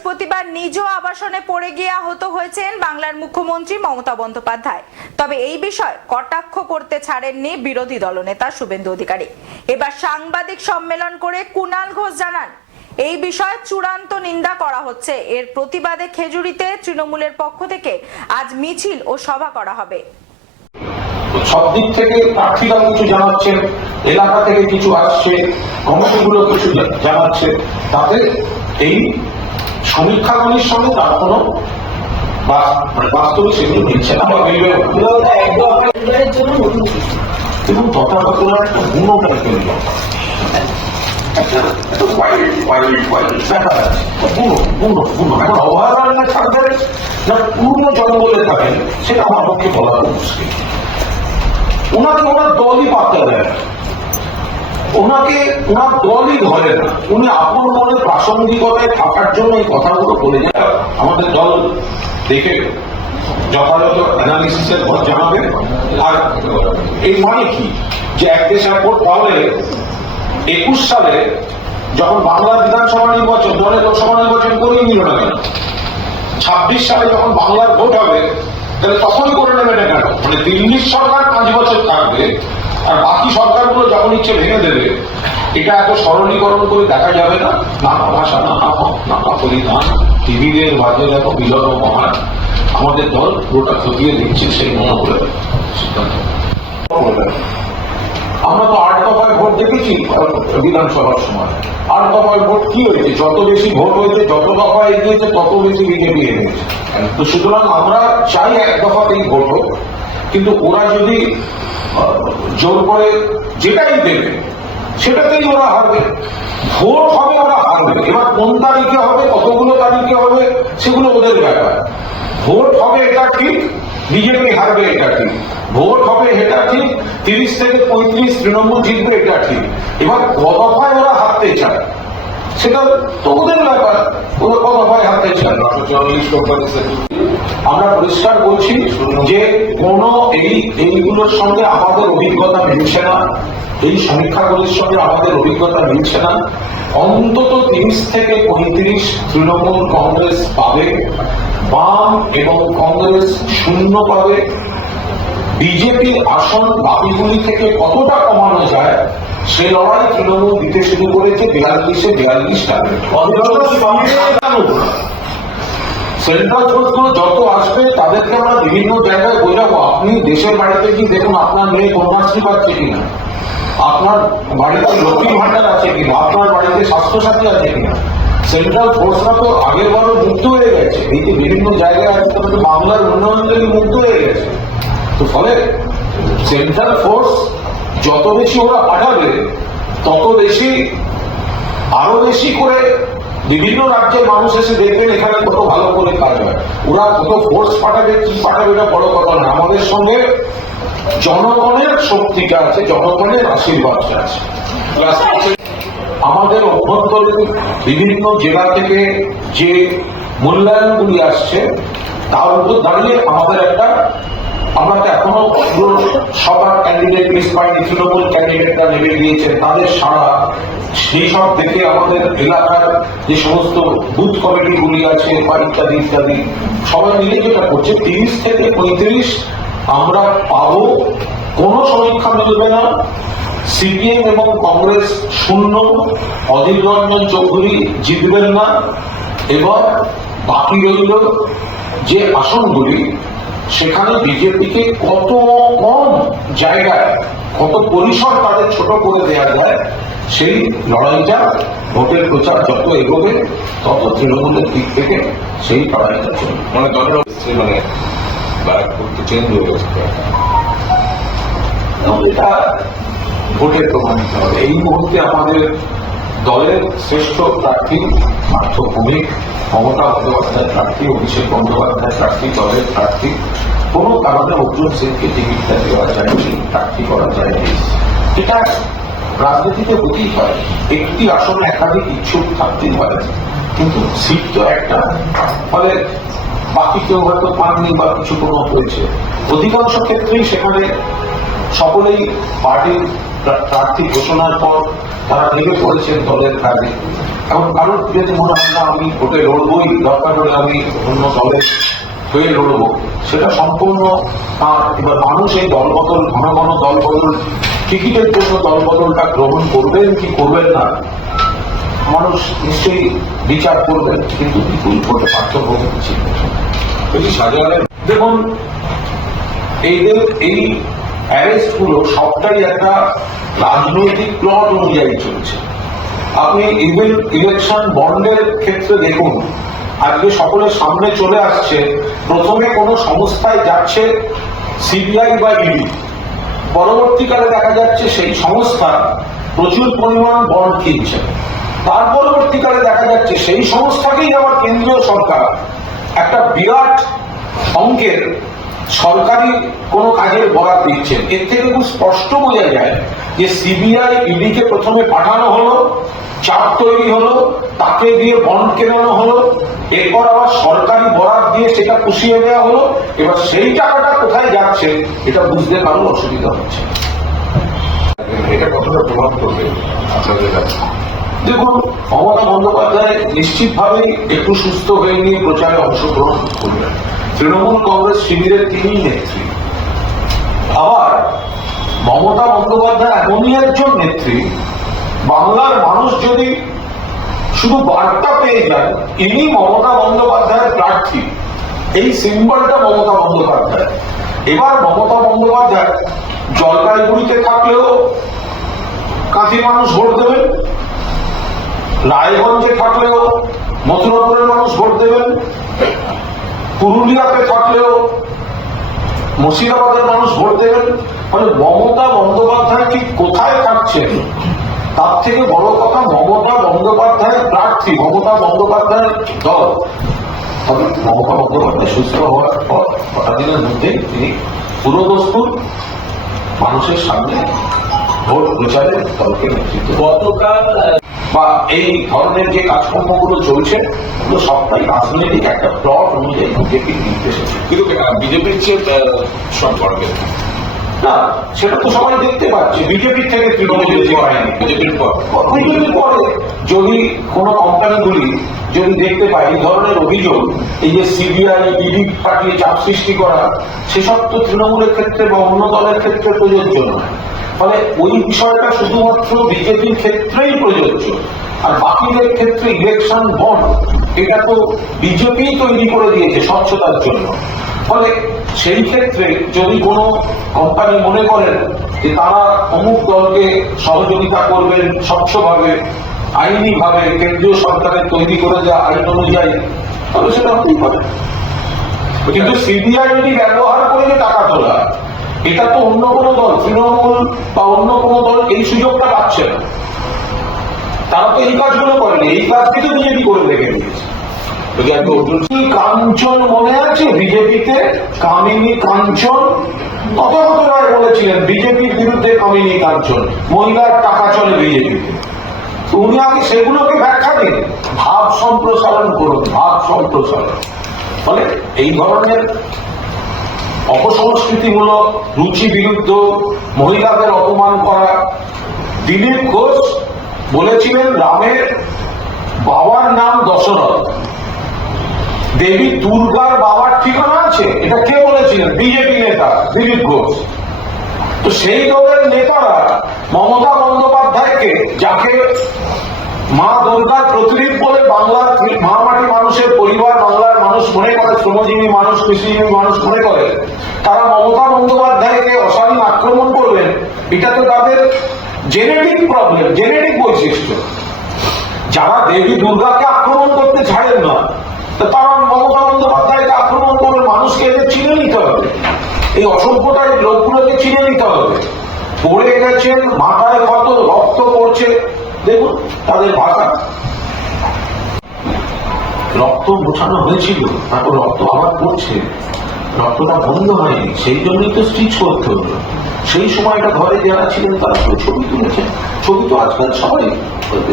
বৃহস্পতিবার নিজ আবাসনে পড়ে গিয়ে আহত হয়েছেন বাংলার মুখ্যমন্ত্রী মমতা বন্দ্যোপাধ্যায়। তবে এই বিষয় কটাক্ষ করতে ছাড়েননি বিরোধী দলনেতা শুভেন্দু অধিকারী। এবার সাংবাদিক সম্মেলন করে কুণাল ঘোষ জানান, এই বিষয়ে চূড়ান্ত নিন্দা করা হচ্ছে। এর প্রতিবাদে খেজুরিতে তৃণমূলের পক্ষ থেকে আজ মিছিল ও সভা করা হবে। সব দিক থেকে প্রার্থীরা কিছু জানাচ্ছেন, এলাকা থেকে কিছু আসছে কমিটিগুলো কিছু জানাচ্ছে। তাতে এই সমীক্ষাগুলির সঙ্গে তার কোনো মানে বাস্তবে সেগুলো মিলছে না বা মিলবে এবং তথাকথন একটা গুণটা তৈরি। একটা- একটা wild, wild, wild ব্যাপার আছে। গুণ, গুণ, গুণ। এখন অভয়ারণ্যে থাকবে না পূর্ণ জঙ্গলে থাকেন সেটা আমার পক্ষে বলা খুব মুশকিল ওনাকে ওনার দলই পাত্তা দেয়। ওনাকে ওনার দলই ধরে না। উনি আপন মনে প্রাসঙ্গিকতায় থাকার জন্য এই কথাগুলো বলে যায় আমাদের দল দেখে যথাযথ অ্যানালিসিসের পর জানাবে আর এই মানে কি? যে এক দেশ এক ভোট পাবে একুশ সালে যখন বাংলা বিধানসভা নির্বাচন, দলে লোকসভা নির্বাচন করেই নিল না কেন? ছাব্বিশ সালে যখন বাংলার ভোট হবে, তাহলে তখন করে নেবে না কেন? মানে দিল্লির সরকার পাঁচ বছর থাকবে আর বাকি সরকারগুলো যখন ইচ্ছে ভেঙে দেবে, এটা এত সরলীকরণ করে দেখা যাবে না। নানা ভাষা, নানা মত, নানা পরিধান। টিভিদের বাজে দেখো বিলন ও মহান। আমাদের দল পুরোটা খতিয়ে দিচ্ছে সেই মনে করে আমরা তো আট দফায় ভোট দেখেছি বিধানসভার সময়। আট দফায় ভোট কি হয়েছে? যত বেশি ভোট হয়েছে, যত দফা এগিয়েছে, তত বেশি বিজেপি এগিয়েছে। তো সুতরাং আমরা চাই এক দফাতেই ভোট হোক। কিন্তু ওরা যদি জোর করে যেটাই দেবে, সেটাতেই ওরা হারবে। ভোট হবে, ওরা হারবে। এবার কোন তারিখে হবে, কতগুলো তারিখে হবে, সেগুলো ওদের ব্যাপার। ভোট হবে, এটা ঠিক, বিজেপি হারবে, এটা ঠিক। ভোট হবে, এটা ঠিক, তিরিশ থেকে পঁয়ত্রিশ তৃণমূল জিতবে, এটা ঠিক। এবার কদফায় ওরা হারতে চায়। সেটা তো ওদের ব্যাপার কদফায় হারতে চায় আমরা পরিষ্কার বলছি যে কোন এই এইগুলোর সঙ্গে আমাদের অভিজ্ঞতা মিলছে না এই সমীক্ষাগুলির সঙ্গে আমাদের অভিজ্ঞতা মিলছে না। অন্তত তিরিশ থেকে পঁয়ত্রিশ তৃণমূল কংগ্রেস পাবে বাম এবং কংগ্রেস শূন্য পাবে। বিজেপির আসন বাকিগুলি থেকে কতটা কমানো যায় সে লড়াই তৃণমূল দিতে শুরু করেছে বিয়াল্লিশে বিয়াল্লিশ সেন্ট্রাল যত আসবে, তাদেরকে আমরা বিভিন্ন জায়গায় বোঝাবো। আপনি দেশের বাড়িতে কি দেখুন, আপনার মেয়ে কন্যাশ্রী পাচ্ছে কিনা। আপনার বাড়িতে লক্ষ্মী ভান্ডার আছে কিনা? আপনার বাড়িতে স্বাস্থ্যসাথী আছে কিনা? সেন্ট্রাল ফোর্সরা তো আগের বারও মুক্ত হয়ে গেছে। এই যে বিভিন্ন জায়গায় আছে তবে তো বাংলার উন্নয়ন মুক্ত হয়ে গেছে। তো ফলে সেন্ট্রাল ফোর্স যত বেশি ওরা পাঠাবে, তত বেশি আরও বেশি করে বিভিন্ন রাজ্যের মানুষ এসে দেখবেন এখানে কত ভালো করে কাজ হয়। ওরা কত ফোর্স পাঠাবে, কি পাঠাবে এটা বড় কথা না আমাদের সঙ্গে জনগণের শক্তিটা আছে, জনগণের আশীর্বাদটা আছে। আমাদের অভ্যন্তরে বিভিন্ন জেলা থেকে যে মূল্যায়নগুলি আসছে, তার উপর দাঁড়িয়ে আমাদের একটা আমরা এখনও পুরো সবার ক্যান্ডিডেট লিস্ট পাইনি তৃণমূল ক্যান্ডিডেটরা নেমে গিয়েছে, তাদের সারা সেই সব দেখে আমাদের এলাকার যে সমস্ত বুথ কমিটিগুলি আছে, বা ইত্যাদি ইত্যাদি, সবাই মিলে যেটা করছে, তিরিশ থেকে পঁয়ত্রিশ আমরা পাবো, কোনো সমীক্ষা মিলবে না। সিপিএম এবং কংগ্রেস শূন্য অধীর রঞ্জন চৌধুরী জিতবেন না। এবার বাকি রইল যে আসনগুলি সেখানে বিজেপিকে কত কম জায়গায় কত পরিসর তাদের ছোট করে দেওয়া যায় সেই লড়াইটা ভোটের প্রচার যত এগোবে তত তৃণমূলের দিক থেকে সেই লড়াইটা চলবে। মানে দলের মানে ব্যারাকপুর তো চেঞ্জ হয়ে গেছে এটা ভোটে প্রমাণিত হবে এই মুহূর্তে আমাদের দলের শ্রেষ্ঠ প্রার্থী পার্থ ভৌমিক মমতা বন্দ্যোপাধ্যায় প্রার্থী, অভিষেক বন্দ্যোপাধ্যায় প্রার্থী, দলের প্রার্থী। কোনো কারণে অর্জুন সিংকে টিকিটটা দেওয়া যায়নি, প্রার্থী করা যায়নি। এটা রাজনীতিতে হতেই হয়। একটি আসনে একাধিক ইচ্ছুক থাকতেই পারে কিন্তু সিট তো একটা, ফলে বাকি কেউ হয়তো পাননি বা কিছু কোনো হয়েছে। অধিকাংশ ক্ষেত্রেই সেখানে সকলেই পার্টির প্রা- প্রার্থী ঘোষণার পর তারা নেমে পড়েছেন দলের কাজে। এখন কারোর যদি মনে হয় না, আমি ভোটে লড়বই, দরকার হলে আমি অন্য দলের হয়ে লড়বো। সেটা সম্পূর্ণ এবার মানুষ এই দলবদল, ঘন ঘন দলবদল টিকিটের জন্য দলবদলটা গ্রহণ করবেন কি করবেন না, মানুষ নিশ্চয়ই বিচার করবেন, কিন্তু বিপুল ভোটে পার্থক্য বলছি শাহজাহানের দেখুন এইদের এই অ্যারেস্টগুলো সবটাই একটা রাজনৈতিক প্লট অনুযায়ী চলছে। আপনি ইভেন ইলেকশন বন্ডের ক্ষেত্রে দেখুন, আজকে সকলের সামনে চলে আসছে, প্রথমে কোনো সংস্থায় যাচ্ছে সিবিআই বা ইডি পরবর্তীকালে দেখা যাচ্ছে সেই সংস্থা প্রচুর পরিমাণ বন্ড কিনছে। তার পরবর্তীকালে দেখা যাচ্ছে সেই সংস্থাকেই আবার কেন্দ্রীয় সরকার। একটা বিরাট অঙ্কের সরকারি কোন কাজের বরাদ দিচ্ছেন। এর থেকে খুব স্পষ্ট বোঝা যায় যে সিবিআই ইডিকে প্রথমে পাঠানো হলো চাপ তৈরি হলো তাকে দিয়ে বন্ড কেনানো হলো এরপর আবার সরকারি বরাদ দিয়ে সেটা পুষিয়ে দেওয়া হলো। এবার সেই টাকাটা কোথায় যাচ্ছে এটা বুঝতে কারও অসুবিধা হচ্ছে এটা কতটা প্রভাব করবে আপনাদের কাছে? দেখুন মমতা বন্দ্যোপাধ্যায় নিশ্চিতভাবেই একটু সুস্থ হয়ে নিয়ে প্রচারে অংশগ্রহণ করবেন। তৃণমূল কংগ্রেস শিবিরের তিনি নেত্রী। আবার মমতা বন্দ্যোপাধ্যায় এমনই একজন নেত্রী, বাংলার মানুষ যদি শুধু বার্তা পেয়ে যায়, ইনি মমতা বন্দ্যোপাধ্যায়ের প্রার্থী, এই সিম্বলটা মমতা বন্দ্যোপাধ্যায়। এবার মমতা বন্দ্যোপাধ্যায় জলপাইগুড়িতে থাকলেও কাঁথি মানুষ ভোট দেবেন, রায়গঞ্জে থাকলেও মথুরাপুরের মানুষ ভোট দেবেন পুরুলিয়াতে থাকলেও মুর্শিদাবাদের মানুষ ভোট দেবেন? মানে মমতা বন্দ্যোপাধ্যায় ঠিক কোথায় থাকছেন? তার থেকে বড় কথা মমতা বন্দ্যোপাধ্যায় প্রার্থী, মমতা বন্দ্যোপাধ্যায়ের দল। তবে মমতা বন্দ্যোপাধ্যায় সুস্থ হওয়ার পর কটা দিনের মধ্যেই তিনি পুরোদস্তুর মানুষের সামনে ভোট প্রচারে দলকে নেতৃত্ব গতকাল বা এই ধরনের যে কাজকর্মগুলো চলছে ওগুলো সবটাই রাজনৈতিক একটা প্লট অনুযায়ী বিজেপির নির্দেশে কিন্তু বিজেপির চেয়ে বাড়বে না সেটা তো সবাই দেখতে পাচ্ছে। বিজেপির থেকে তৃণমূল বিজেপির পর বিজেপির পরে। যদি কোনো কোম্পানিগুলি যদি দেখতে পাই এই ধরনের অভিযোগ এই যে সিবিআই ইডি পাঠিয়ে চাপ সৃষ্টি করা সেসব তো তৃণমূলের ক্ষেত্রে বা অন্য দলের ক্ষেত্রে প্রযোজ্য নয়। ফলে ওই বিষয়টা শুধুমাত্র বিজেপির ক্ষেত্রেই প্রযোজ্য। আর বাকিদের ক্ষেত্রে ইলেকশন বন্ড এটা তো বিজেপি তৈরি করে দিয়েছে স্বচ্ছতার জন্য। ফলে সেই ক্ষেত্রে যদি কোনো কোম্পানি মনে করেন যে তারা অমুক দলকে সহযোগিতা করবেন স্বচ্ছভাবে আইনি ভাবে কেন্দ্রীয় সরকারের তৈরি করে দেওয়া আইন অনুযায়ী তবে সেটা হতেই পারে। কিন্তু সিবিআইডি ব্যবহার করে টাকা তোলা এটা তো অন্য কোনো দল, তৃণমূল বা অন্য কোনো দল এই সুযোগটা পাচ্ছে না। তারা তো এই কাজগুলো করেনি, এই কাজ কিন্তু বিজেপি করে অর্জুন কাঞ্চন মনে আছে? বিজেপিতে কামিনী কাঞ্চন? তথাগত রায় বলেছিলেন, বিজেপির বিরুদ্ধে কামিনী কাঞ্চন, মহিলার টাকা চলে বিজেপিতে। উনি আগে সেগুলোকে ব্যাখ্যা দিন। ভাব সম্প্রসারণ করুন, ভাব সম্প্রসারণ। ফলে এই ধরনের অপসংস্কৃতিমূলক রুচি বিরুদ্ধ মহিলাদের অপমান করা দিলীপ ঘোষ বলেছিলেন, রামের বাবার নাম দশরথ। দেবী দুর্গার বাবার ঠিকানা আছে। এটা কে বলেছিলেন? বিজেপি নেতা দিলীপ ঘোষ। তো সেই দলের নেতারা মমতা বন্দ্যোপাধ্যায়কে, যাকে মা দুর্গার প্রতিরূপ বলে বাংলার মহামাটি মানুষের পরিবার, বাংলার মানুষ মনে করে, শ্রমজীবী মানুষ, কৃষিজীবী মানুষ মনে করে? তারা মমতা বন্দ্যোপাধ্যায়কে অশালীন আক্রমণ করবেন এটা তো তাদের জেনেটিক প্রবলেম জেনেটিক বৈশিষ্ট্য। যারা দেবী দুর্গাকে আক্রমণ করতে ছাড়েন না তারা মমতা বন্দ্যোপাধ্যায়কে আক্রমণ করবে মানুষকে এদের চিনে নিতে হবে। এই অসভ্যতার লোকগুলোকে চিনে নিতে হবে। পড়ে গেছেন, মাথায় কত রক্ত পড়ছে। দেখুন তাদের ভাষা। রক্ত মোছানো হয়েছিল তারপর রক্ত আবার পড়ছে। রক্তটা বন্ধ হয়নি সেই জন্যই তো স্টিচ করতে হলো। সেই সময়টা ঘরে যারা ছিলেন তারা তো ছবি তুলেছেন। ছবি তো আজকাল সবাই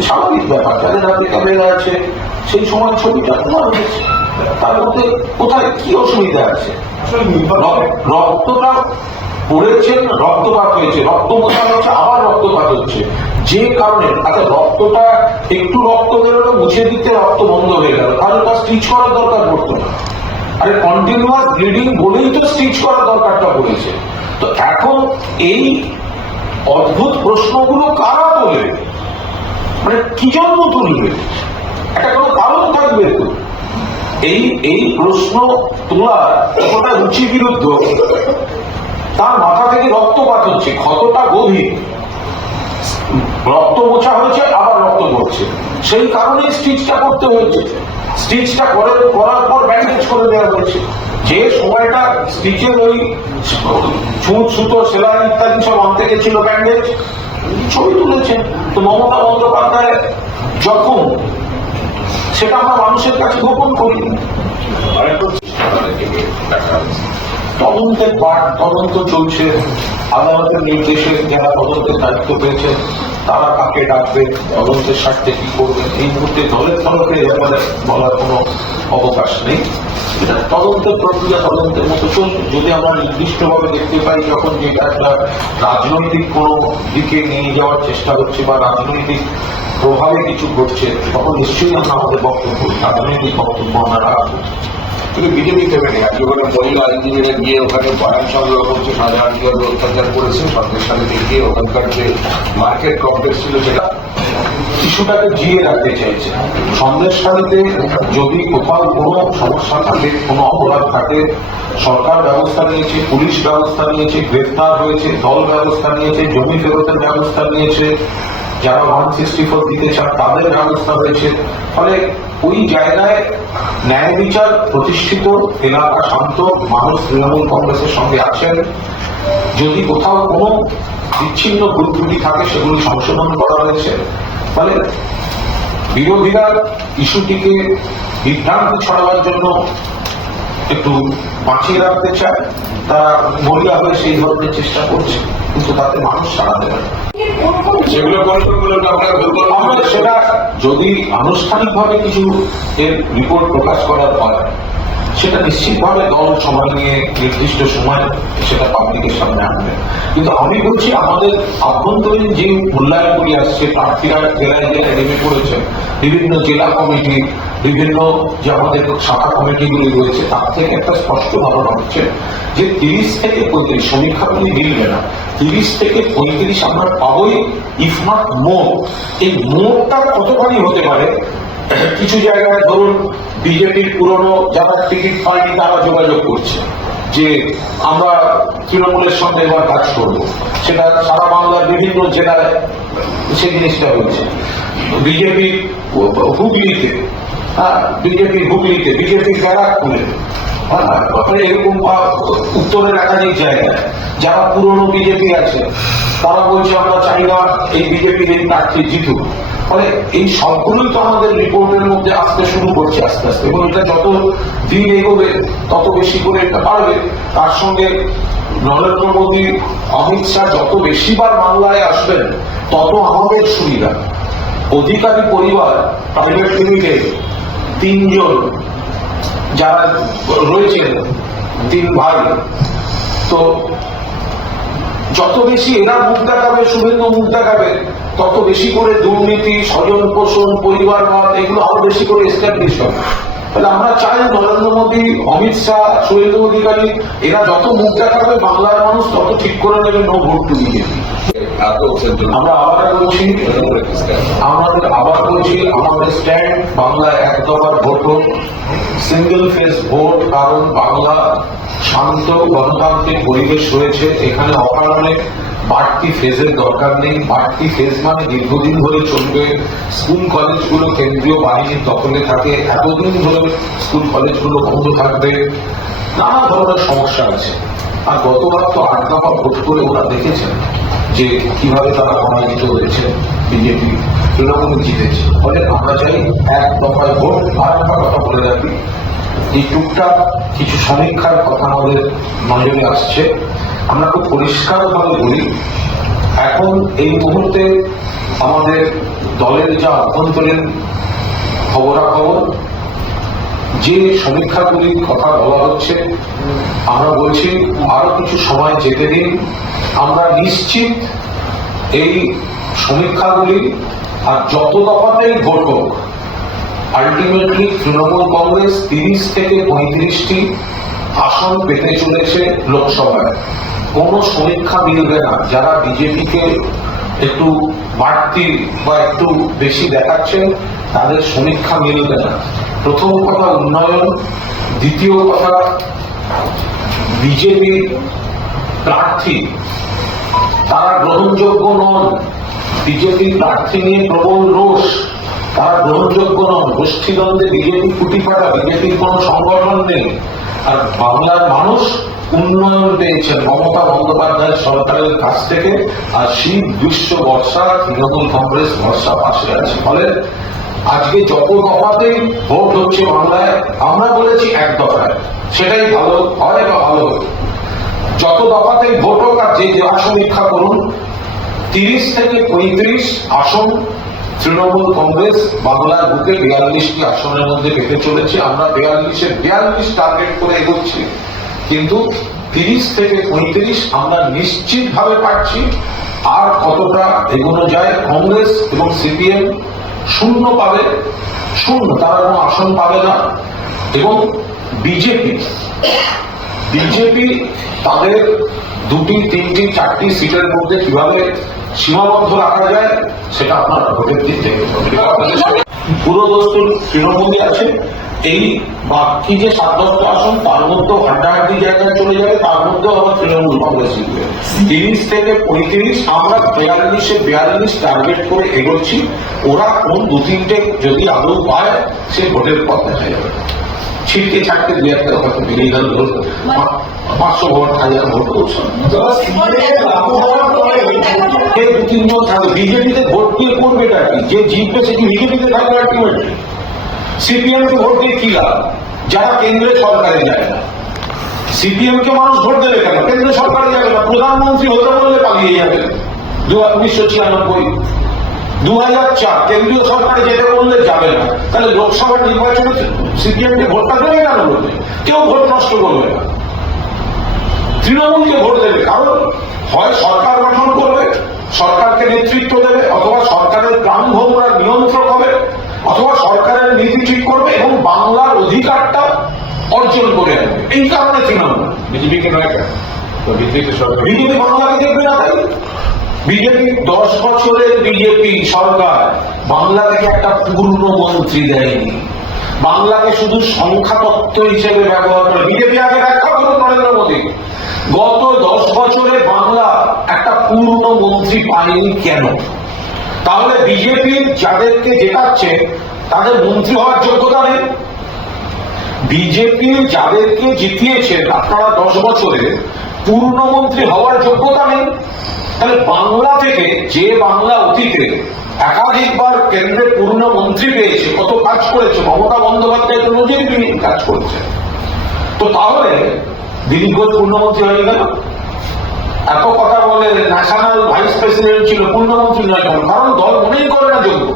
স্বাভাবিক ব্যাপার যাদের হাতে ক্যামেরা আছে। সেই সময় ছবিটা তোলা হয়েছে। তার মধ্যে কোথায় কি অসুবিধা আছে? রক- রক্তটা পড়েছেন রক্তপাত হয়েছে। রক্ত মোছা হচ্ছে আবার রক্তপাত হচ্ছে। যে কারণে আচ্ছা রক্তটা একটু রক্ত বেরোলো, মুছে দিতে রক্ত বন্ধ হয়ে গেল। তাহলে তার স্টিচ করার দরকার পড়তো না। আরে কন্টিনিউয়াস ব্লিডিং বলেই তো স্টিচ করার দরকারটা পড়েছে। তো এখন এই অদ্ভুত প্রশ্নগুলো কারা তোলে? মানে কি জন্য তুলবে? একটা কোনো কারণ থাকবে তো। এই এই প্রশ্ন তোলা কতটা রুচি বিরুদ্ধ তার মাথা থেকে রক্তপাত হচ্ছে, ক্ষতটা গভীর। রক্ত মোছা হয়েছে, আবার রক্ত পড়ছে সেই কারণে স্টিচটা করতে হয়েছে। স্টিচটা করে, করার পর ব্যান্ডেজ করে দেওয়া হয়েছে। যে সময়টা স্টিচের ওই ছুঁচ, সুতো, সেলাই ইত্যাদি সব আনতে গেছিল ব্যান্ডেজ ছবি তুলেছেন তো মমতা বন্দ্যোপাধ্যায় যখন, সেটা আমরা মানুষের কাছে গোপন করি। আরেকটু তদন্তের পাঠ, তদন্ত চলছে। আদালতের নির্দেশে যারা তদন্তের দায়িত্ব পেয়েছেন তারা কাকে ডাকবে, তদন্তের স্বার্থে কি করবে, এই মুহূর্তে দলের তরফে ব্যাপারে বলার কোনো অবকাশ নেই। এটা তদন্তের প্রক্রিয়া, তদন্তের মতো চলছে। যদি আমরা নির্দিষ্টভাবে দেখতে পাই যখন যেটা একটা রাজনৈতিক কোনো দিকে নিয়ে যাওয়ার চেষ্টা হচ্ছে বা রাজনৈতিক প্রভাবে কিছু ঘটছে, তখন নিশ্চয়ই আমরা আমাদের বক্তব্য, রাজনৈতিক বক্তব্য আমরা রাখব। কিন্তু বিজেপি থেকে নেই আজকে ওখানে মহিলা আইনজীবীরা গিয়ে ওখানে বায়ান সংগ্রহ করছে সাধারণ কীভাবে অত্যাচার করেছে, সরকারের সাথে গিয়ে ওখানকার যে মার্কেট কমপ্লেক্স ছিল সেটা শিশুটাকে জিয়ে রাখতে চাইছে। সন্দেশখালীতে যদি কোথাও কোনো সমস্যা থাকে, কোনো অপরাধ থাকে, সরকার ব্যবস্থা নিয়েছে, পুলিশ ব্যবস্থা নিয়েছে গ্রেফতার হয়েছে, দল ব্যবস্থা নিয়েছে, জমি ফেরতের ব্যবস্থা নিয়েছে যারা ওয়ান সিক্সটি ফোর দিতে চান, তাদের ব্যবস্থা হয়েছে ফলে ওই জায়গায় ন্যায় বিচার প্রতিষ্ঠিত, এলাকা শান্ত, মানুষ তৃণমূল কংগ্রেসের সঙ্গে আছেন। যদি কোথাও কোনো বিচ্ছিন্ন ভুল থাকে, সেগুলি সংশোধন করা হয়েছে। ফলে বিরোধীরা ইস্যুটিকে বিভ্রান্তি ছড়াবার জন্য একটু বাঁচিয়ে রাখতে চায় তারা মরিয়া হয়ে সেই ধরনের চেষ্টা করছে কিন্তু তাতে মানুষ সাড়া দেবে। সেগুলো আমরা সেটা যদি আনুষ্ঠানিকভাবে কিছু এর রিপোর্ট প্রকাশ করার হয় সেটা নিশ্চিতভাবে দল সময় নিয়ে নির্দিষ্ট সময় সেটা পাবলিকের সামনে আনবে। কিন্তু আমি বলছি, আমাদের আভ্যন্তরীণ যে মূল্যায়নগুলি আসছে, প্রার্থীরা জেলায় জেলায় নেমে পড়েছেন বিভিন্ন জেলা কমিটি, বিভিন্ন যে আমাদের শাখা কমিটিগুলি রয়েছে, তার থেকে একটা স্পষ্ট ধারণা হচ্ছে যে তিরিশ থেকে পঁয়ত্রিশ সমীক্ষাগুলি মিলবে না, তিরিশ থেকে পঁয়ত্রিশ আমরা পাবোই ইফ নট মোর এই মোরটা কতখানি হতে পারে? কিছু জায়গায় ধরুন বিজেপির পুরনো যারা টিকিট পায়নি, তারা যোগাযোগ করছে যে আমরা তৃণমূলের সঙ্গে এবার কাজ করব। সেটা সারা বাংলার বিভিন্ন জেলায় সেই জিনিসটা হয়েছে। বিজেপি হুগলিতে হ্যাঁ বিজেপি হুগলিতে বিজেপি ব্যারাকপুরে হ্যাঁ এরকম উত্তরের একাধিক জায়গায় যারা পুরনো বিজেপি আছে তারা বলছে আমরা চাই না এই বিজেপির এই প্রার্থী জিতুক। ফলে এই সবগুলোই তো আমাদের রিপোর্টের মধ্যে আসতে শুরু করছে আস্তে আস্তে। এবং এটা যত দিন এগোবে, তত বেশি করে এটা বাড়বে। তার সঙ্গে নরেন্দ্র মোদী, অমিত শাহ যত বেশিবার বাংলায় আসবেন, তত আমাদের সুবিধা। অধিকারী পরিবার প্রাইভেট লিমিটেড তিনজন যারা রয়েছেন, তিন ভাই। তো যত বেশি এরা মুখ দেখাবে শুভেন্দু মুখ দেখাবে তত বেশি করে দুর্নীতি স্বজন পোষণ পরিবার পরিবারবাদ এগুলো আরও বেশি করে এস্টাবলিশ হবে। তাহলে আমরা চাই নরেন্দ্র মোদী অমিত শাহ শুভেন্দু অধিকারী এরা যত মুখ দেখাবে বাংলার মানুষ তত ঠিক করে নেবে নো ভোট টু বিজেপি আমরা আবার বলছি আমাদের আবার বলছি আমাদের স্ট্যান্ড বাংলা এক দফার ভোট সিঙ্গেল ফেস ভোট কারণ বাংলা শান্ত গণতান্ত্রিক পরিবেশ রয়েছে, এখানে অকারণে বাড়তি ফেজের দরকার নেই। বাড়তি ফেজ মানে দীর্ঘদিন ধরে চলবে। স্কুল, কলেজগুলো কেন্দ্রীয় বাহিনীর দখলে থাকে। এতদিন ধরে স্কুল, কলেজগুলো বন্ধ থাকবে। নানা ধরনের সমস্যা আছে। আর গতবার তো আট দফা ভোট করে ওরা দেখেছেন। যে কীভাবে তারা পরাজিত হয়েছে, বিজেপি তৃণমূল জিতেছে। ফলে আমরা চাই এক দফায় ভোট আর একটা কথা বলে রাখি, এই টুকটাক কিছু সমীক্ষার কথা আমাদের নজরে আসছে। আমরা খুব পরিষ্কারভাবে বলি, এখন এই মুহূর্তে আমাদের দলের যা অভ্যন্তরীণ খবরাখবর যে সমীক্ষাগুলির কথা বলা হচ্ছে, আমরা বলছি, আরও কিছু সময় যেতে দিন। আমরা নিশ্চিত এই সমীক্ষাগুলি আর যত দফাতেই ভোট আলটিমেটলি তৃণমূল কংগ্রেস তিরিশ থেকে পঁয়ত্রিশটি আসন পেতে চলেছে লোকসভায়। কোন সমীক্ষা মিলবে না। যারা বিজেপিকে একটু বাড়তি বা একটু বেশি দেখাচ্ছে, তাদের সমীক্ষা মিলবে না। প্রথম কথা উন্নয়ন, দ্বিতীয় কথা বিজেপির প্রার্থী, তারা গ্রহণযোগ্য নন। বিজেপি প্রার্থী নিয়ে প্রবল রোষ, তারা গ্রহণযোগ্য নন। গোষ্ঠীদ্বন্দ্বে বিজেপি ফুটি পাড়া বিজেপির কোন সংগঠন নেই। আর বাংলার মানুষ উন্নয়ন পেয়েছেন মমতা বন্দ্যোপাধ্যায় সরকারের কাছ থেকে আর শীত, গ্রীষ্ম, বর্ষা, তৃণমূল কংগ্রেস, বর্ষা পাশে আছে। ফলে আজকে যত দফাতেই ভোট হচ্ছে বাংলায়, আমরা বলেছি এক দফায়। সেটাই ভালো হয় বা ভালো যত দফাতে ভোট হোক আর যে যা সমীক্ষা করুন, তিরিশ থেকে পঁয়ত্রিশ আসন তৃণমূল কংগ্রেস বাংলার বুকে বিয়াল্লিশটি আসনের মধ্যে পেতে চলেছে। আমরা বিয়াল্লিশে বিয়াল্লিশ টার্গেট করে এগোচ্ছি। কিন্তু তিরিশ থেকে পঁয়ত্রিশ আমরা নিশ্চিত ভাবে পাচ্ছি আর কতটা এগোনো যায় কংগ্রেস এবং সিপিএম শূন্য পাবে, শূন্য, তারা কোনো আসন পাবে না। এবং বিজেপি বিজেপি তাদের দুটি, তিনটি, চারটি সিটের মধ্যে কীভাবে সীমাবদ্ধ রাখা যায়, সেটা আপনার ভোটের দিন দেখতে পুরোদস্তুর তৃণমূলই আছে। এই বাকি যে সাত আসন, তার মধ্যেও হাড্ডাহাড্ডি জায়গায় চলে যাবে, তার মধ্যেও আবার তৃণমূল কংগ্রেস জিতবে। তিরিশ থেকে পঁয়ত্রিশ, আমরা বিয়াল্লিশে বিয়াল্লিশ টার্গেট করে এগোচ্ছি। ওরা কোন দু তিনটে যদি আদৌ পায়, সে ভোটের পথ দেখা যাবে। ছিটকে ছাটকে দু একটা হয়তো বেরিয়ে গেল পা- পাঁচশো ভোট হাজার ভোট দু তিনজন থাকবে? বিজেপিতে ভোট দিয়ে করবে এটা কি? যে জিতবে সে কি বিজেপিতে থাকবে আলটিমেটলি সিপিএম কে ভোট দিয়ে কি লাভ? যারা কেন্দ্রের সরকারে যায় না। সিপিএম কে মানুষ ভোট দেবে কেন? কেন্দ্র সরকারে যাবে না। প্রধানমন্ত্রী হতে বললে পালিয়ে যাবে। দু উনিশশো ছিয়ানব্বই দু হাজার চার কেন্দ্রীয় সরকারে যেতে বললে যাবে না। তাহলে লোকসভা নির্বাচনে সিপিএম কে ভোটটা দেবে কেন বলবে কেউ ভোট নষ্ট করবে না। তৃণমূলকে ভোট দেবে কারণ হয় সরকার গঠন করবে সরকারকে নেতৃত্ব দেবে অথবা সরকারের প্রাণ ভোমরা নিয়ন্ত্রক হবে অথবা সরকারের নীতি ঠিক করবে এবং বাংলার অধিকারটা অর্জন করে আনবে। এই কারণে তৃণমূল। বিজেপিকে নয় কেন বিজেপি বাংলাকে দেখবে না তাই? বিজেপি দশ বছরের বিজেপি সরকার বাংলা থেকে একটা পূর্ণ মন্ত্রী দেয়নি। বাংলাকে শুধু সংখ্যাতত্ত্ব হিসেবে ব্যবহার করে বিজেপি আগে ব্যাখ্যা করুন নরেন্দ্র মোদী। গত দশ বছরে বাংলা একটা পূর্ণ মন্ত্রী পায়নি কেন? তাহলে বিজেপি যাদেরকে জেতাচ্ছে, তাদের মন্ত্রী হওয়ার যোগ্যতা নেই। বিজেপি যাদেরকে জিতিয়েছে, আপনারা দশ বছরে পূর্ণমন্ত্রী হওয়ার যোগ্যতা নেই। তাহলে বাংলা থেকে যে বাংলা অতীতে একাধিকবার কেন্দ্রে পূর্ণমন্ত্রী পেয়েছে, কত কাজ করেছে, মমতা বন্দ্যোপাধ্যায় তো নজিরবিহীন কাজ করেছে তো তাহলে দিলীপ ঘোষ পূর্ণমন্ত্রী হয়ে গেল। এত কথা বলে ন্যাশনাল ভাইস প্রেসিডেন্ট ছিল, পূর্ণমন্ত্রী নয় কারণ দল মনেই করে না যোগ্য।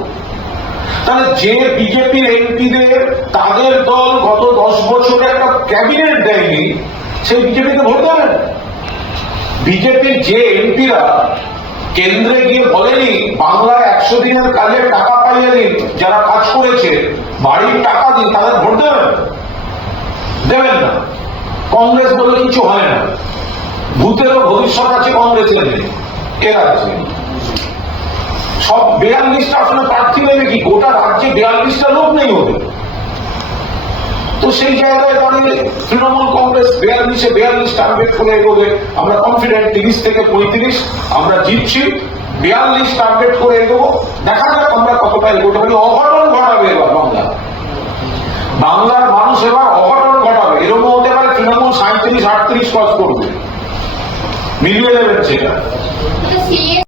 তাহলে যে বিজেপির এমপিদের, তাদের দল গত দশ বছরে একটা ক্যাবিনেট দেয়নি, সেই বিজেপিকে ভোট দেবেন বিজেপির যে এমপিরা কেন্দ্রে গিয়ে বলেনি, বাংলায় একশো দিনের কাজে টাকা পাইয়ে দিন, যারা কাজ করেছে, বাড়ির টাকা দিন, তাদের ভোট দেবেন? দেবেন না। কংগ্রেস বলে কিছু হয় না। ভূতেরও ভবিষ্যৎ আছে কংগ্রেসের নেই এর আছে সব বিয়াল্লিশটা আসলে প্রার্থী নেবে কি গোটা রাজ্যে বিয়াল্লিশটা লোক নেই ওদের? সেই জায়গায় দাঁড়িয়ে তৃণমূল কংগ্রেস বিয়াল্লিশে বিয়াল্লিশ টার্গেট করে এগোবে, আমরা কনফিডেন্ট তিরিশ থেকে পঁয়ত্রিশ, আমরা জিতছি, বিয়াল্লিশ টার্গেট করে এগোবো। দেখা যাক আমরা কতটা এগোতে পারি। অঘটন ঘটাবে এবার বাংলা বাংলার মানুষ এবার অঘটন ঘটাবে। এরকম হতে পারে তৃণমূল সাঁত্রিশ আটত্রিশ ক্রস করবে। মিলিয়ে দেবেন সেটা। সিএ